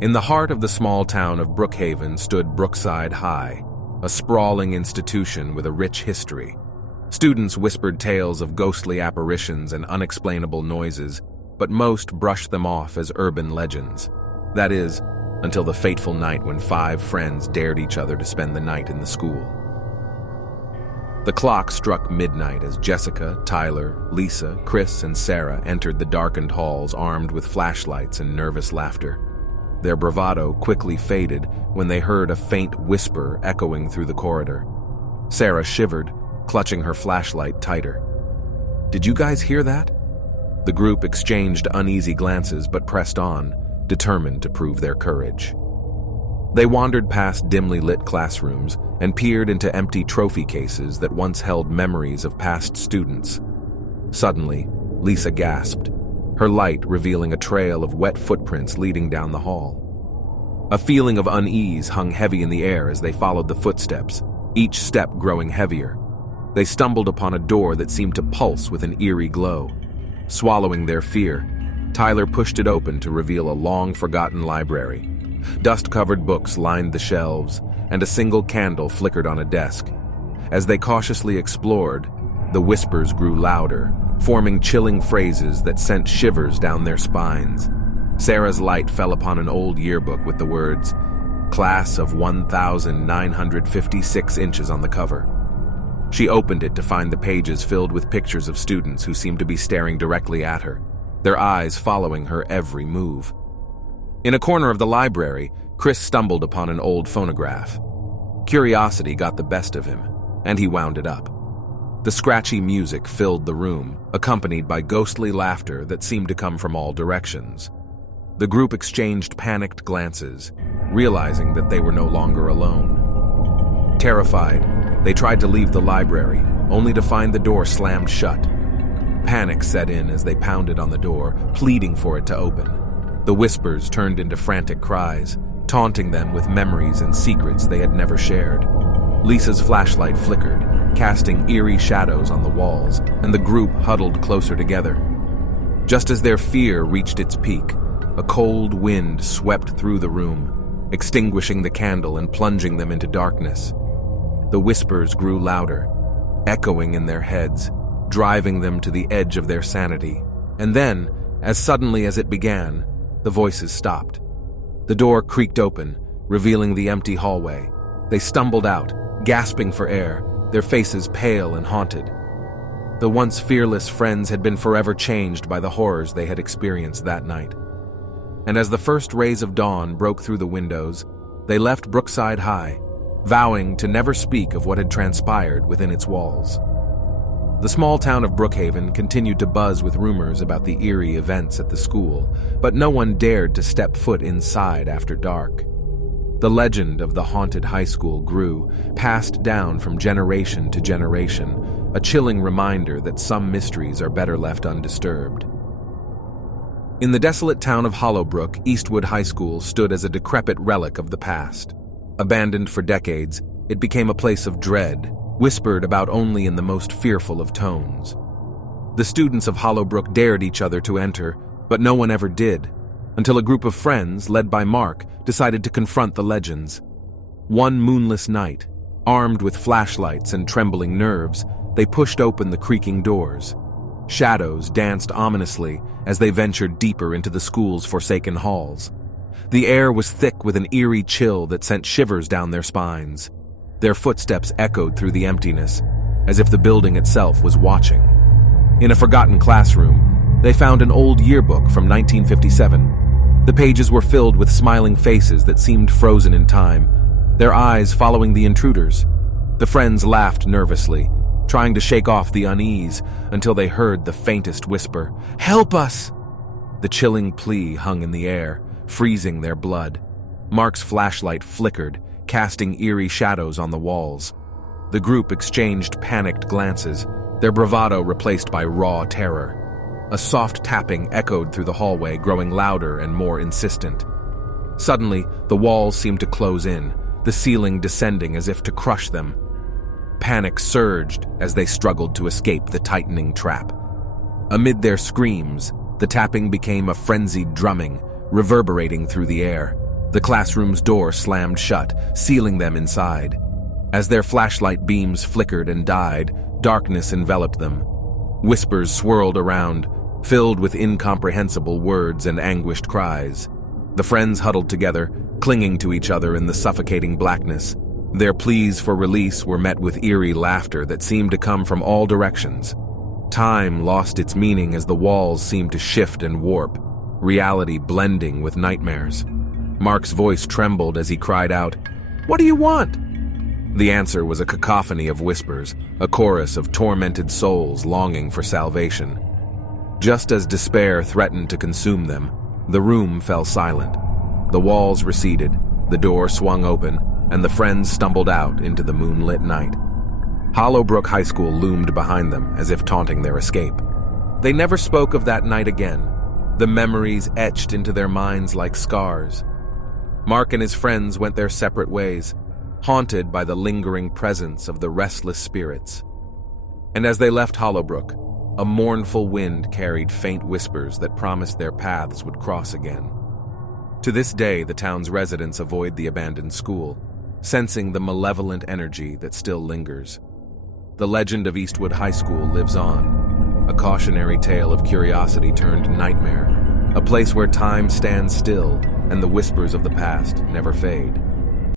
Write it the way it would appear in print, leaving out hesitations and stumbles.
In the heart of the small town of Brookhaven stood Brookside High, a sprawling institution with a rich history. Students whispered tales of ghostly apparitions and unexplainable noises, but most brushed them off as urban legends. That is, until the fateful night when 5 friends dared each other to spend the night in the school. The clock struck midnight as Jessica, Tyler, Lisa, Chris, and Sarah entered the darkened halls armed with flashlights and nervous laughter. Their bravado quickly faded when they heard a faint whisper echoing through the corridor. Sarah shivered, clutching her flashlight tighter. "Did you guys hear that?" The group exchanged uneasy glances but pressed on, determined to prove their courage. They wandered past dimly lit classrooms and peered into empty trophy cases that once held memories of past students. Suddenly, Lisa gasped, her light revealing a trail of wet footprints leading down the hall. A feeling of unease hung heavy in the air as they followed the footsteps, each step growing heavier. They stumbled upon a door that seemed to pulse with an eerie glow. Swallowing their fear, Tyler pushed it open to reveal a long-forgotten library. Dust-covered books lined the shelves, and a single candle flickered on a desk. As they cautiously explored, the whispers grew louder, forming chilling phrases that sent shivers down their spines. Sarah's light fell upon an old yearbook with the words, "Class of 1,956 inches" on the cover. She opened it to find the pages filled with pictures of students who seemed to be staring directly at her, their eyes following her every move. In a corner of the library, Chris stumbled upon an old phonograph. Curiosity got the best of him, and he wound it up. The scratchy music filled the room, accompanied by ghostly laughter that seemed to come from all directions. The group exchanged panicked glances, realizing that they were no longer alone. Terrified, they tried to leave the library, only to find the door slammed shut. Panic set in as they pounded on the door, pleading for it to open. The whispers turned into frantic cries, taunting them with memories and secrets they had never shared. Lisa's flashlight flickered, casting eerie shadows on the walls, and the group huddled closer together. Just as their fear reached its peak, a cold wind swept through the room, extinguishing the candle and plunging them into darkness. The whispers grew louder, echoing in their heads, driving them to the edge of their sanity. And then, as suddenly as it began, the voices stopped. The door creaked open, revealing the empty hallway. They stumbled out, gasping for air, their faces pale and haunted. The once fearless friends had been forever changed by the horrors they had experienced that night. And as the first rays of dawn broke through the windows, they left Brookside High, vowing to never speak of what had transpired within its walls. The small town of Brookhaven continued to buzz with rumors about the eerie events at the school, but no one dared to step foot inside after dark. The legend of the haunted high school grew, passed down from generation to generation, a chilling reminder that some mysteries are better left undisturbed. In the desolate town of Hollowbrook, Eastwood High School stood as a decrepit relic of the past. Abandoned for decades, it became a place of dread, whispered about only in the most fearful of tones. The students of Hollowbrook dared each other to enter, but no one ever did, until a group of friends, led by Mark, decided to confront the legends. One moonless night, armed with flashlights and trembling nerves, they pushed open the creaking doors. Shadows danced ominously as they ventured deeper into the school's forsaken halls. The air was thick with an eerie chill that sent shivers down their spines. Their footsteps echoed through the emptiness, as if the building itself was watching. In a forgotten classroom, they found an old yearbook from 1957. The pages were filled with smiling faces that seemed frozen in time, their eyes following the intruders. The friends laughed nervously, trying to shake off the unease until they heard the faintest whisper, "Help us!" The chilling plea hung in the air, freezing their blood. Mark's flashlight flickered, casting eerie shadows on the walls. The group exchanged panicked glances, their bravado replaced by raw terror. A soft tapping echoed through the hallway, growing louder and more insistent. Suddenly, the walls seemed to close in, the ceiling descending as if to crush them. Panic surged as they struggled to escape the tightening trap. Amid their screams, the tapping became a frenzied drumming, reverberating through the air. The classroom's door slammed shut, sealing them inside. As their flashlight beams flickered and died, darkness enveloped them. Whispers swirled around, filled with incomprehensible words and anguished cries. The friends huddled together, clinging to each other in the suffocating blackness. Their pleas for release were met with eerie laughter that seemed to come from all directions. Time lost its meaning as the walls seemed to shift and warp, reality blending with nightmares. Mark's voice trembled as he cried out, "What do you want?" The answer was a cacophony of whispers, a chorus of tormented souls longing for salvation. Just as despair threatened to consume them, the room fell silent. The walls receded, the door swung open, and the friends stumbled out into the moonlit night. Hollowbrook High School loomed behind them as if taunting their escape. They never spoke of that night again, the memories etched into their minds like scars. Mark and his friends went their separate ways, haunted by the lingering presence of the restless spirits. And as they left Hollowbrook, a mournful wind carried faint whispers that promised their paths would cross again. To this day, the town's residents avoid the abandoned school, sensing the malevolent energy that still lingers. The legend of Eastwood High School lives on, a cautionary tale of curiosity turned nightmare, a place where time stands still and the whispers of the past never fade.